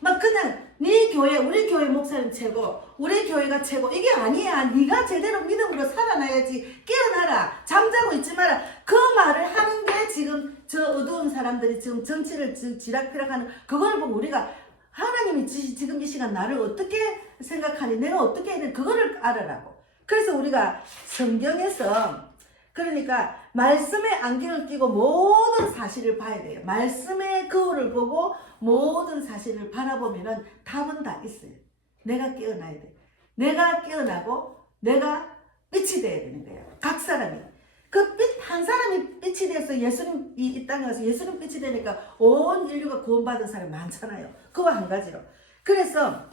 막 그냥 네 교회 우리 교회 목사님 최고 우리 교회가 최고 이게 아니야. 네가 제대로 믿음으로 살아나야지. 깨어나라. 잠자고 있지 마라. 그 말을 하는 게 지금 저 어두운 사람들이 지금 정치를 지락펴락하는 그걸 보고 우리가 하나님이 지금 이 시간 나를 어떻게 생각하니 내가 어떻게 해야 되는 그거를 알아라고. 그래서 우리가 성경에서 그러니까 말씀의 안경을 끼고 모든 사실을 봐야 돼요. 말씀의 거울을 보고 모든 사실을 바라보면은 답은 다 있어요. 내가 깨어나야 돼. 내가 깨어나고 내가 빛이 돼야 되는 거예요. 각 사람이. 그 빛, 한 사람이 빛이 돼서 예수님 이 땅에 와서 예수님 빛이 되니까 온 인류가 구원받은 사람이 많잖아요. 그거 한 가지로. 그래서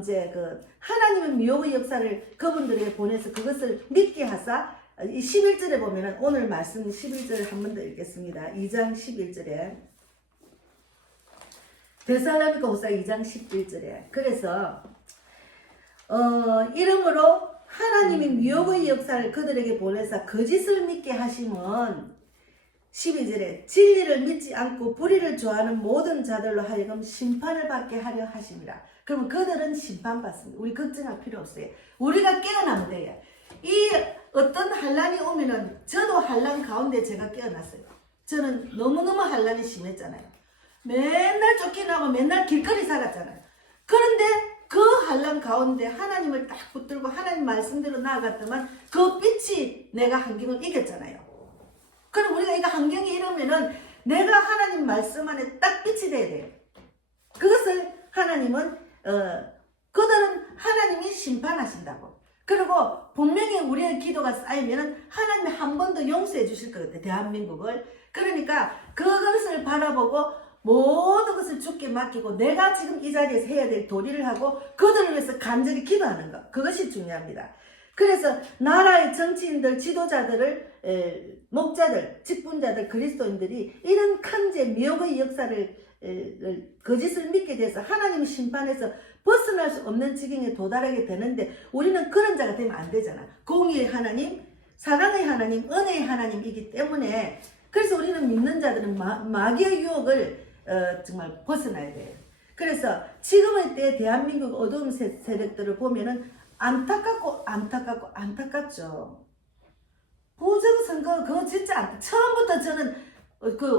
이제 그 하나님의 미혹의 역사를 그분들에게 보내서 그것을 믿게 하사 이 11절에 보면은 오늘 말씀 11절 한 번 더 읽겠습니다. 2장 11절에 데살로니가 후서 2장 11절에 그래서 이름으로 하나님이 미혹의 역사를 그들에게 보내사 거짓을 믿게 하심은 12절에 진리를 믿지 않고 불의를 좋아하는 모든 자들로 하여금 심판을 받게 하려 하심이라. 그러면 그들은 심판받습니다. 우리 걱정할 필요 없어요. 우리가 깨어나면 돼요. 이 어떤 환란이 오면은 저도 환란 가운데 제가 깨어났어요. 저는 너무너무 환란이 심했잖아요. 맨날 쫓겨나고 맨날 길거리 살았잖아요. 그런데 그 환란 가운데 하나님을 딱 붙들고 하나님 말씀대로 나아갔더만 그 빛이 내가 환경을 이겼잖아요. 그럼 우리가 이거 환경이 이러면은 내가 하나님 말씀 안에 딱 빛이 돼야 돼요. 그것을 하나님은 그들은 하나님이 심판하신다고. 그리고 분명히 우리의 기도가 쌓이면은 하나님이 한 번 더 용서해 주실 것 같아요. 대한민국을. 그러니까 그것을 바라보고 모든 것을 주께 맡기고 내가 지금 이 자리에서 해야 될 도리를 하고 그들을 위해서 간절히 기도하는 것. 그것이 중요합니다. 그래서 나라의 정치인들, 지도자들을 목자들, 직분자들, 그리스도인들이 이런 큰 미혹의 역사를 거짓을 믿게 돼서 하나님의 심판에서 벗어날 수 없는 지경에 도달하게 되는데 우리는 그런 자가 되면 안 되잖아. 공의의 하나님, 사랑의 하나님, 은혜의 하나님이기 때문에 그래서 우리는 믿는 자들은 마귀의 유혹을 정말 벗어나야 돼요. 그래서 지금의 때 대한민국 어두운 세력들을 보면은 안타깝죠. 부정선거 그거 진짜 처음부터 저는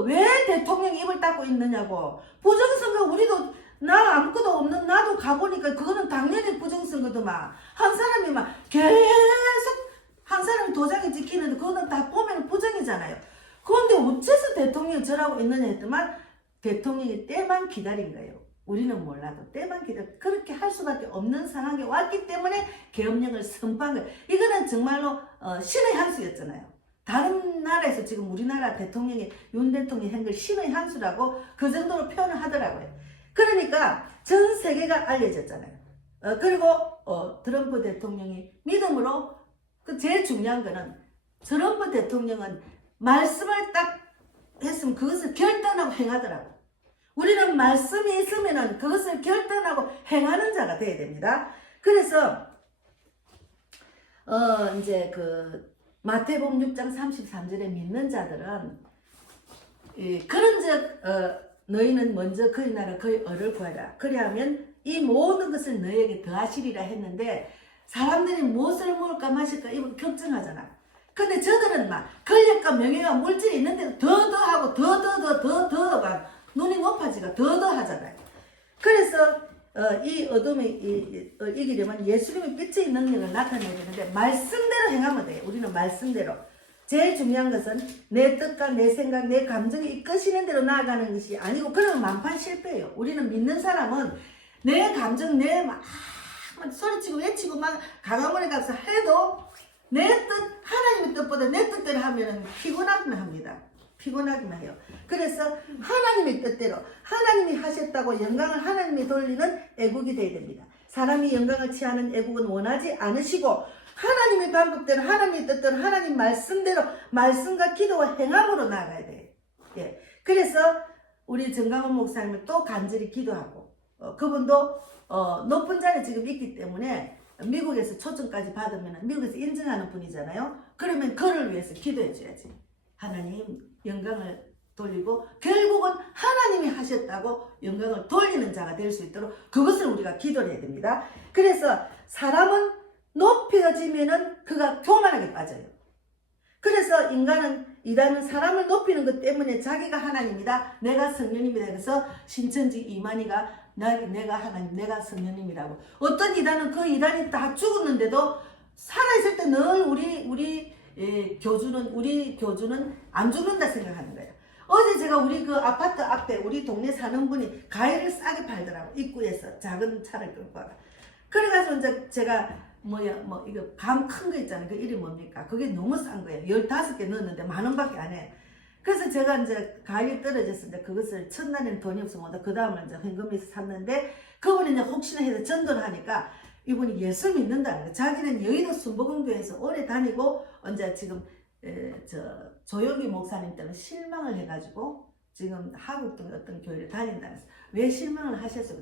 왜 대통령이 입을 닫고 있느냐고. 부정선거 우리도 나 아무것도 없는 나도 가보니까 그거는 당연히 부정선거더만. 한 사람이 막 계속 한 사람이 도장이 찍히는데 그거는 다 보면 부정이잖아요. 그런데 어째서 대통령이 저라고 있느냐 했더만 대통령이 때만 기다린 거예요. 우리는 몰라도 때만 그렇게 할 수밖에 없는 상황에 왔기 때문에 계엄령을 선포한 거예요. 이거는 정말로 신의 한 수였잖아요. 다른 나라에서 지금 우리나라 대통령이 윤 대통령이 한 걸 신의 한 수라고 그 정도로 표현을 하더라고요. 그러니까 전 세계가 알려졌잖아요. 그리고 트럼프 대통령이 믿음으로 제일 중요한 거는 트럼프 대통령은 말씀을 딱 했으면 그것을 결단하고 행하더라고. 우리는 말씀이 있으면은 그것을 결단하고 행하는 자가 되어야 됩니다. 그래서 이제 마태복음 6장 33절에 믿는 자들은 그런즉 너희는 먼저 그의 나라 그의 의를 구하라. 그리하면 이 모든 것을 너희에게 더하시리라 했는데 사람들이 무엇을 먹을까 마실까 이거 걱정하잖아. 근데 저들은 막 권력과 명예와 물질이 있는데 더하고 더 막 눈이 높아지가 더 하잖아요. 그래서 이 어둠을 이기려면 예수님의 빛의 능력을 나타내야 되는데 말씀대로 행하면 돼요. 우리는 말씀대로. 제일 중요한 것은 내 뜻과 내 생각, 내 감정이 이끄시는 대로 나아가는 것이 아니고 그러면 만판 실패예요. 우리는 믿는 사람은 내 감정, 막 소리치고 외치고 막 강화문에 가서 해도 내 뜻, 하나님의 뜻보다 내 뜻대로 하면 피곤하기만 합니다. 피곤하기만 해요. 그래서 하나님의 뜻대로 하나님이 하셨다고 영광을 하나님이 돌리는 애국이 되어야 됩니다. 사람이 영광을 취하는 애국은 원하지 않으시고 하나님의 방법대로 하나님의 뜻대로 하나님 말씀대로 말씀과 기도와 행함으로 나아가야 돼요. 예. 그래서 우리 정강훈 목사님을 또 간절히 기도하고 그분도 높은 자리에 지금 있기 때문에 미국에서 초청까지 받으면 미국에서 인정하는 분이잖아요. 그러면 그를 위해서 기도해 줘야지. 하나님 영광을 돌리고 결국은 하나님이 하셨다고 영광을 돌리는 자가 될 수 있도록 그것을 우리가 기도를 해야 됩니다. 그래서 사람은 높여지면은 그가 교만하게 빠져요. 그래서 이단은 사람을 높이는 것 때문에 자기가 하나님이다. 내가 성령님이다. 그래서 신천지 이만희가 내가 하나님, 내가 성령님이라고. 어떤 이단은 그 이단이 다 죽었는데도 살아있을 때 늘 우리 교주는 안 죽는다 생각하는 거예요. 어제 제가 우리 그 아파트 앞에 우리 동네 사는 분이 과일을 싸게 팔더라고. 입구에서 작은 차를 끌고 와가. 그래가지고 이제 제가 이거 감 큰 거 있잖아요. 그 이름이 뭡니까? 그게 너무 싼 거예요. 15개 넣었는데 10,000원밖에 안 해. 그래서 제가 이제 과일이 떨어졌을 때 그것을 첫날에는 돈이 없어서 그 다음에 이제 현금에서 샀는데 그분이 이제 혹시나 해서 전도를 하니까 이분이 예수 믿는다는 거예요. 자기는 여의도 순복음교회에서 오래 다니고 이제 지금 조용기 목사님 때문에 실망을 해가지고 지금 하국동 어떤 교회를 다닌다는 거예요. 왜 실망을 하셨어요?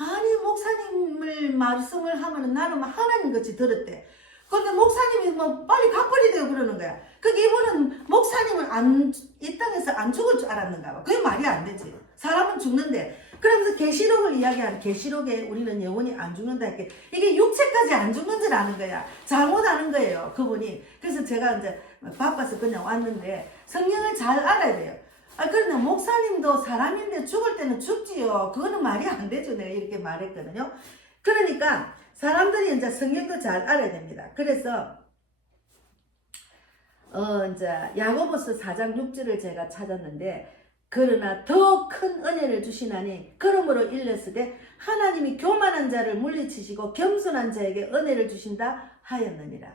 아니 목사님을 말씀을 하면은 나는 하나님 같이 들었대. 근데 목사님이 빨리 각벌이 되고 그러는 거야. 그게 이분은 목사님은 이 땅에서 안 죽을 줄 알았는가 봐. 그게 말이 안 되지. 사람은 죽는데. 그러면서 계시록을 이야기하는 계시록에 우리는 영원히 안 죽는다 했게 이게 육체까지 안 죽는 줄 아는 거야. 잘못 아는 거예요. 그분이. 그래서 제가 이제 바빠서 그냥 왔는데 성경을 잘 알아야 돼요. 그런데 목사님도 사람인데 죽을 때는 죽지요. 그거는 말이 안 되죠. 내가 이렇게 말했거든요. 그러니까 사람들이 이제 성경도 잘 알아야 됩니다. 그래서 이제 야고보서 4장 6절을 제가 찾았는데 그러나 더 큰 은혜를 주시나니 그러므로 일렀으되 하나님이 교만한 자를 물리치시고 겸손한 자에게 은혜를 주신다 하였느니라.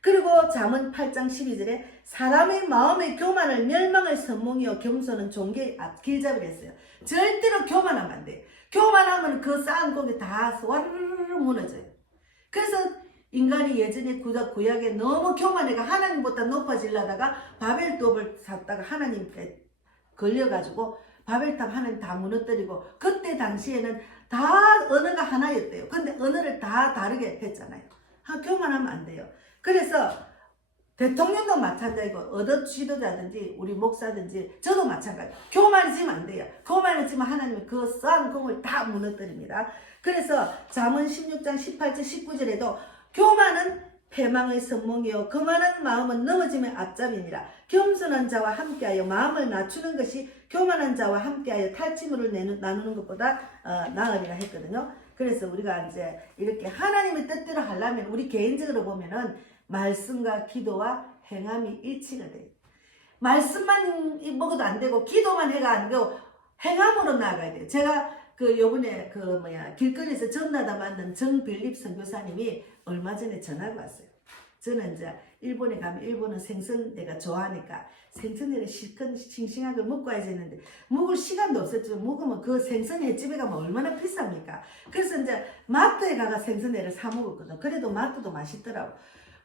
그리고 잠언 8장 12절에 사람의 마음의 교만을 멸망을 선몽이요 겸손은 종교의 길잡이를 했어요. 절대로 교만하면 안 돼요. 교만하면 그 쌓은 고기 다 와르르 무너져요. 그래서 인간이 예전에 구약에 너무 교만해가 하나님보다 높아지려다가 바벨탑을 샀다가 하나님께 걸려가지고 바벨탑 하나님 다 무너뜨리고 그때 당시에는 다 언어가 하나였대요. 근데 언어를 다 다르게 했잖아요. 교만하면 안 돼요. 그래서 대통령도 마찬가지고 어떤 지도자든지 우리 목사든지 저도 마찬가지. 교만해지면 안 돼요. 교만해지면 하나님은 그 쌓은 공을 다 무너뜨립니다. 그래서 잠언 16장 18절 19절에도 교만은 패망의 선봉이요 거만한 마음은 넘어짐의 앞잡이니라. 겸손한 자와 함께하여 마음을 낮추는 것이 교만한 자와 함께하여 탈취물을 나누는 것보다 나으리라 했거든요. 그래서 우리가 이제 이렇게 하나님의 뜻대로 하려면 우리 개인적으로 보면은 말씀과 기도와 행함이 일치가 돼요. 말씀만 먹어도 안 되고 기도만 해가 안 되고 행함으로 나아가야 돼요. 제가 요번에 길거리에서 전나다 만난 정빌립 선교사님이 얼마 전에 전화가 왔어요. 저는 이제 일본에 가면 일본은 생선 내가 좋아하니까 생선회를 실컷 싱싱하게 먹고 와야지 했는데 먹을 시간도 없었죠. 먹으면 그 생선 횟집에 가면 얼마나 비쌉니까? 그래서 이제 마트에 가가 생선회를 사 먹었거든. 그래도 마트도 맛있더라고.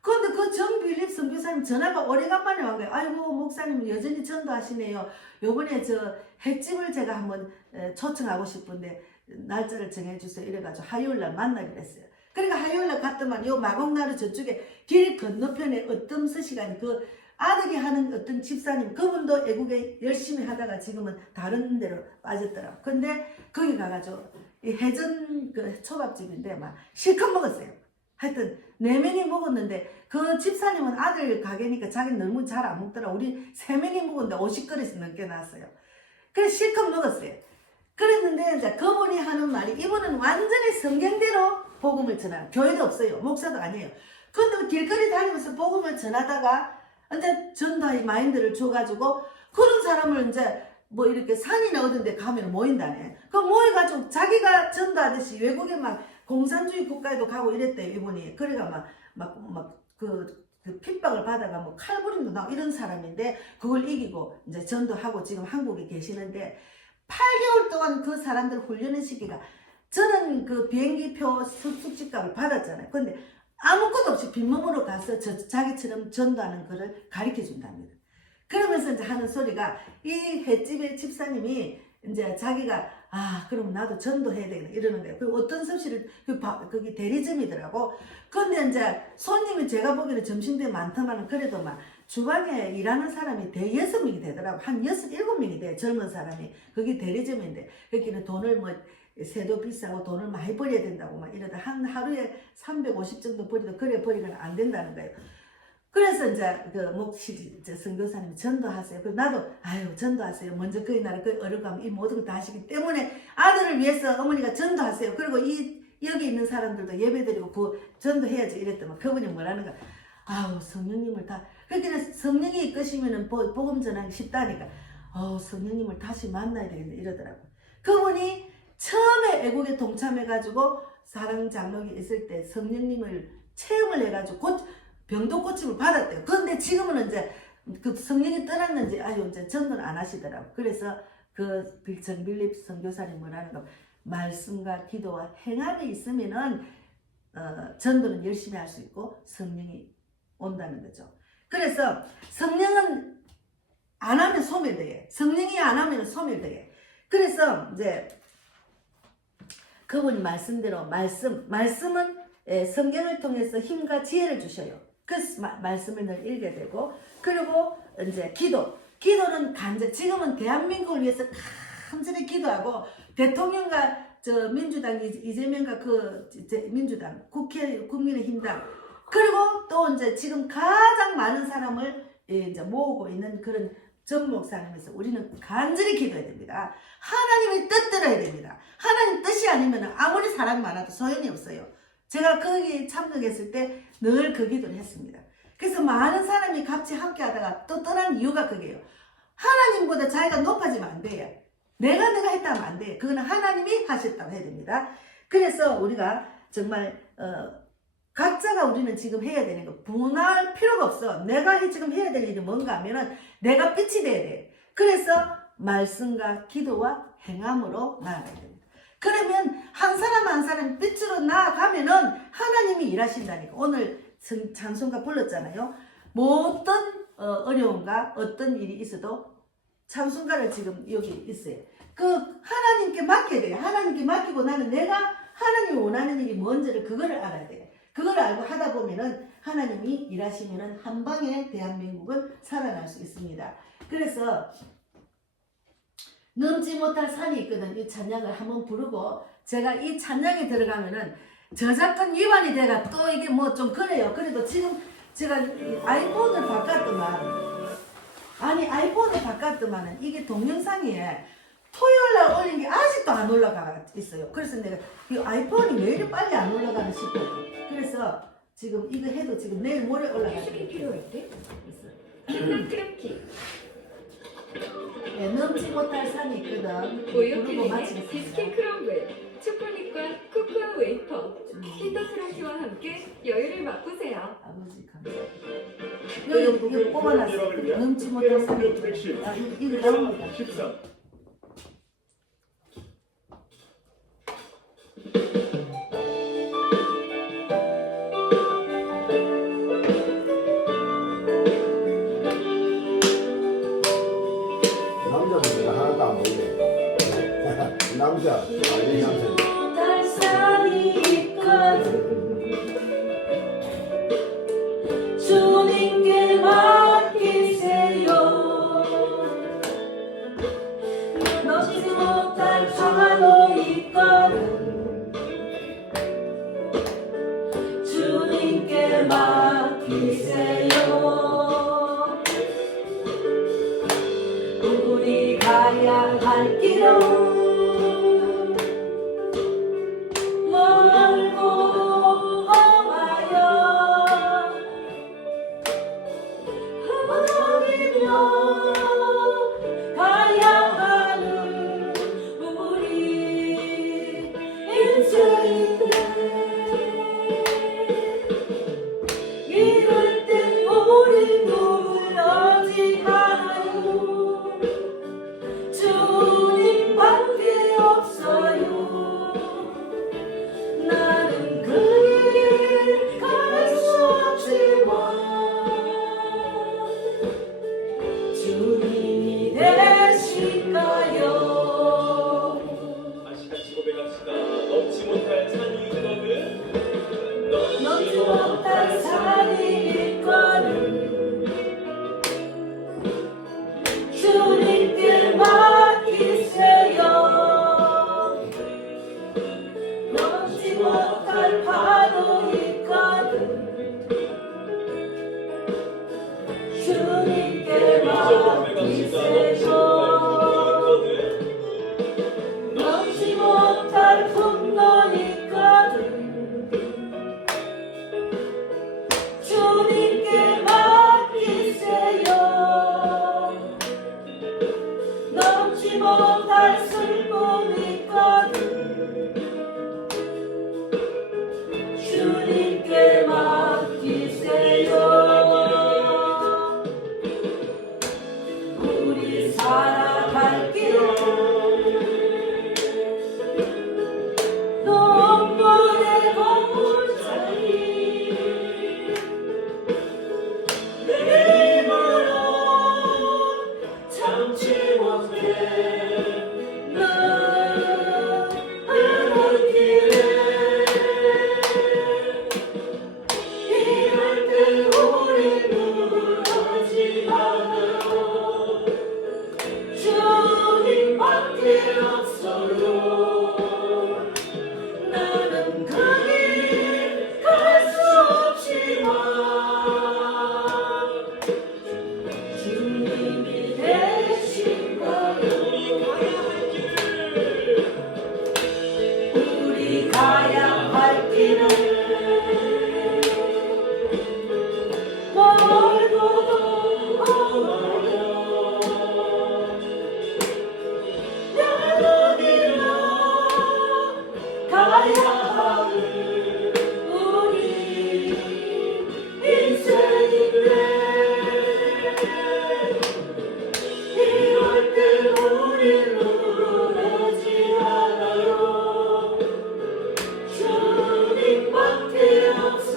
그런데 그 정빌립 선교사님 전화가 오래간만에 온 거예요. 아이고 목사님 여전히 전도하시네요. 요번에 저 횟집을 제가 한번 초청하고 싶은데 날짜를 정해주세요. 이래가지고 화요일날 만나기로 했어요. 그러니까 화요일날 갔더만 요 마곡나루 저쪽에 길 건너편에 어떤 서시간 그 아들이 하는 어떤 집사님 그분도 애국에 열심히 하다가 지금은 다른 데로 빠졌더라고. 근데 거기 가가지고 이 해전 그 초밥집인데 막 실컷 먹었어요. 하여튼 4명이 먹었는데 그 집사님은 아들 가게니까 자기는 너무 잘 안 먹더라. 우리 3명이 먹었는데 50그릇이 넘게 나왔어요. 그래서 실컷 먹었어요. 그랬는데 이제 그분이 하는 말이 이분은 완전히 성경대로 복음을 전하는 교회도 없어요. 목사도 아니에요. 근데 길거리 다니면서 복음을 전하다가 이제 전도의 마인드를 줘가지고 그런 사람을 이제 뭐 이렇게 산이나 어떤 데 가면 모인다네. 그 모여가지고 자기가 전도하듯이 외국에 막 공산주의 국가에도 가고 이랬대요, 이분이. 그래가 그 핍박을 받아가 뭐 칼부림도 나고 이런 사람인데 그걸 이기고 이제 전도하고 지금 한국에 계시는데 8개월 동안 그 사람들 훈련을 시키가 저는 그 비행기표 숙식값을 받았잖아요. 근데 아무것도 없이 빈몸으로 가서 자기처럼 전도하는 거를 가르쳐 준답니다. 그러면서 이제 하는 소리가 이 횟집의 집사님이 이제 자기가 그럼 나도 전도해야 되겠다 이러는 거예요. 그리고 어떤 섭씨를 거기 대리점이더라고. 근데 이제 손님이 제가 보기에는 점심때 많더만 그래도 막 주방에 일하는 사람이 6명이 되더라고. 한 6, 7명이 돼. 젊은 사람이. 거기 대리점인데 거기는 돈을 뭐 세도 비싸고 돈을 많이 벌여야 된다고 막 이러다 한 하루에 350 정도 벌이도 그래 벌이면 안 된다는 거예요. 그래서 이제 그 목시 선교사님이 전도하세요. 그래서 나도 전도하세요. 먼저 그의 나라 그 어려가면 이 모든 걸 다 하시기 때문에 아들을 위해서 어머니가 전도하세요. 그리고 여기 있는 사람들도 예배드리고 그 전도해야지 이랬더니 그분이 뭐라는가. 성령님을 다 그렇게 성령이 이끄시면은 복음 전하기 쉽다니까. 성령님을 다시 만나야 되겠네 이러더라고. 그분이 처음에 애국에 동참해가지고 사랑 장로기 있을 때 성령님을 체험을 해가지고 병도 고침을 받았대요. 그런데 지금은 이제 그 성령이 떠났는지 이제 전도는 안 하시더라고. 그래서 그 정빌립 선교사님 뭐라는 거 말씀과 기도와 행함이 있으면은 전도는 열심히 할 수 있고 성령이 온다는 거죠. 그래서 성령은 안 하면 소멸돼요. 성령이 안 하면 소멸돼요. 그래서 이제 그분이 말씀대로 말씀은 성경을 통해서 힘과 지혜를 주셔요. 그 말씀을 늘 읽게 되고 그리고 이제 기도는 지금은 대한민국을 위해서 간절히 기도하고 대통령과 민주당 이재명과 민주당 국민의힘당 그리고 또 이제 지금 가장 많은 사람을 이제 모으고 있는 그런 전 목사님에서 우리는 간절히 기도해야 됩니다. 하나님의 뜻대로 해야 됩니다. 하나님 뜻이 아니면 아무리 사람이 많아도 소용이 없어요. 제가 거기 참석했을 때 늘 그 기도를 했습니다. 그래서 많은 사람이 같이 함께 하다가 또 떠난 이유가 그게요. 하나님보다 자기가 높아지면 안 돼요. 내가 했다면 안 돼요. 그거는 하나님이 하셨다고 해야 됩니다. 그래서 우리가 정말 각자가 우리는 지금 해야 되는 거 분할 필요가 없어. 내가 지금 해야 될 일이 뭔가 하면은 내가 빛이 돼야 돼. 그래서 말씀과 기도와 행함으로 나아가야 됩니다. 그러면 한 사람 한 사람 빛으로 나아가면은 하나님이 일하신다니까. 오늘 찬송가 불렀잖아요. 모든 어려움과 어떤 일이 있어도 찬송가를 지금 여기 있어요. 그 하나님께 맡겨야 돼요. 하나님께 맡기고 나는 내가 하나님이 원하는 일이 뭔지를 그거를 알아야 돼요. 그걸 알고 하다 보면은 하나님이 일하시면은 한 방에 대한민국은 살아날 수 있습니다. 그래서 넘지 못할 산이 있거든. 이 찬양을 한번 부르고 제가 이 찬양에 들어가면은 저작권 위반이 돼가 또 이게 뭐 좀 그래요. 그래도 지금 제가 아이폰을 바꿨더만은 이게 동영상에 토요일날 올린 게 아직도 안 올라가 있어요. 그래서 내가 이 아이폰이 왜 이리 빨리 안 올라가나 싶어요. 그래서 지금 이거 해도 지금 내일 모레 올라갈 휴식이 필요할 때 네, 넘지 못할 산이 있거든. 부르고 오요킬링의 마치겠습니다. 비스킷 크럼블, 초콜릿과 코코아 웨이퍼, 키토 프라시와 함께 여유를 맛보세요. 아버지 감사합니다. 여기 뽑아놨어요. 넘지 못할 산이 있거든. 아, 이거 나옵니다. 14. 남자분들 하나도 안 보이네. 남자, 아니 남자. 못할 산이 있거든. 주님께 맡기세요. 넘지 못할 산도 있거든. 주님께 맡기세요. 우리 가야 할 길은 멀고 험하여 험하기며 가야 하는 우리 인생인데 이럴 땐 우리 누굴 어찌하나요. 주님밖에 없어요. 나는 그 길 갈 수 없지만 주님이 되실까요. 다시 같이 고백합시다. 넘지 못할 산이 있거든. 넘지 못할 산이 있거든. 주님께 맡기세요. 넘지 못할 파도 있거든. 주님께 맡기세요. 넘지 못할 품도 있거든. 주님께 맡기세요. 넘지 못할 슬픔 있거든. 주님께 맡기세요. 우리 살아갈 길은 눈물의 건물자리 내 힘으로 참지 못해 난 하는 길에 이럴 때 우리 누구지 않아요. 주님밖에 없어요. 나는 그 길 갈 수 없지만 주님이 되신 거요. 우리 가야 할 길은 멀고 험하여 여러 길로 가야 하는 우리 인생인데 이럴 때 우리 누구지 않아요. 주님밖에 없어.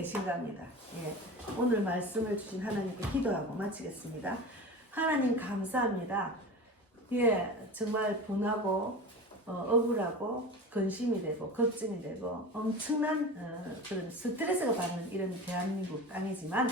되신가 합니다. 예. 오늘 말씀을 주신 하나님께 기도하고 마치겠습니다. 하나님 감사합니다. 예, 정말 분하고 억울하고 근심이 되고 걱정이 되고 엄청난 그런 스트레스가 받는 이런 대한민국 땅이지만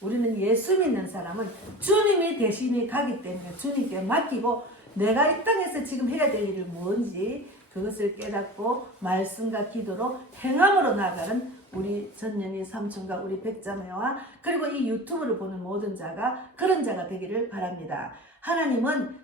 우리는 예수 믿는 사람은 주님이 대신에 가기 때문에 주님께 맡기고 내가 이 땅에서 지금 해야 될 일이 뭔지 그것을 깨닫고 말씀과 기도로 행함으로 나아가는 우리 전년이 삼촌과 우리 백자매와 그리고 이 유튜브를 보는 모든 자가 그런 자가 되기를 바랍니다. 하나님은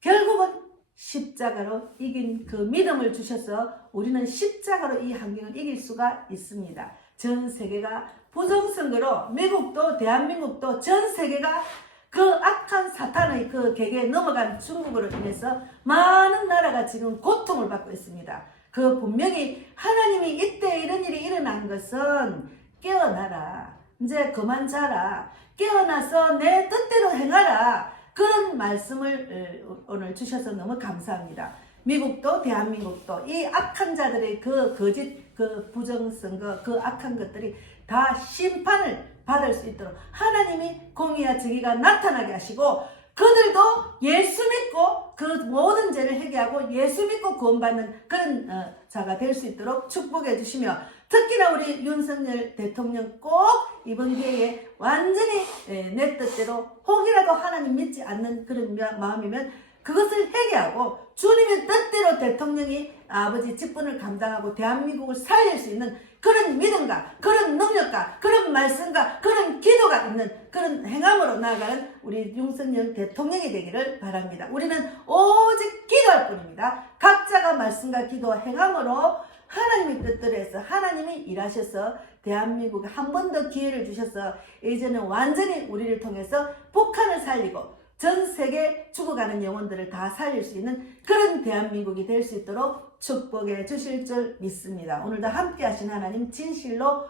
결국은 십자가로 이긴 그 믿음을 주셔서 우리는 십자가로 이 환경을 이길 수가 있습니다. 전 세계가 부정선거로 미국도 대한민국도 전 세계가 그 악한 사탄의 그 계계에 넘어간 중국으로 인해서 많은 나라가 지금 고통을 받고 있습니다. 그 분명히 하나님이 이때 이런 일이 일어난 것은 깨어나라. 이제 그만 자라. 깨어나서 내 뜻대로 행하라. 그런 말씀을 오늘 주셔서 너무 감사합니다. 미국도 대한민국도 이 악한 자들의 그 거짓 그 부정선거 그 악한 것들이 다 심판을 받을 수 있도록 하나님이 공의와 정의가 나타나게 하시고 그들도 예수 믿고 그 모든 죄를 회개하고 예수 믿고 구원받는 그런 자가 될 수 있도록 축복해 주시며 특히나 우리 윤석열 대통령 꼭 이번 기회에 완전히 내 뜻대로 혹이라도 하나님 믿지 않는 그런 마음이면 그것을 회개하고 주님의 뜻대로 대통령이 아버지 직분을 감당하고 대한민국을 살릴 수 있는 그런 믿음과 그런 능력과 그런 말씀과 그런 기도가 있는 그런 행함으로 나아가는 우리 윤석열 대통령이 되기를 바랍니다. 우리는 오직 기도할 뿐입니다. 각자가 말씀과 기도와 행함으로 하나님의 뜻대로 해서 하나님이 일하셔서 대한민국에 한 번 더 기회를 주셔서 이제는 완전히 우리를 통해서 북한을 살리고 전 세계 죽어가는 영혼들을 다 살릴 수 있는 그런 대한민국이 될 수 있도록 축복해 주실 줄 믿습니다. 오늘도 함께 하신 하나님 진실로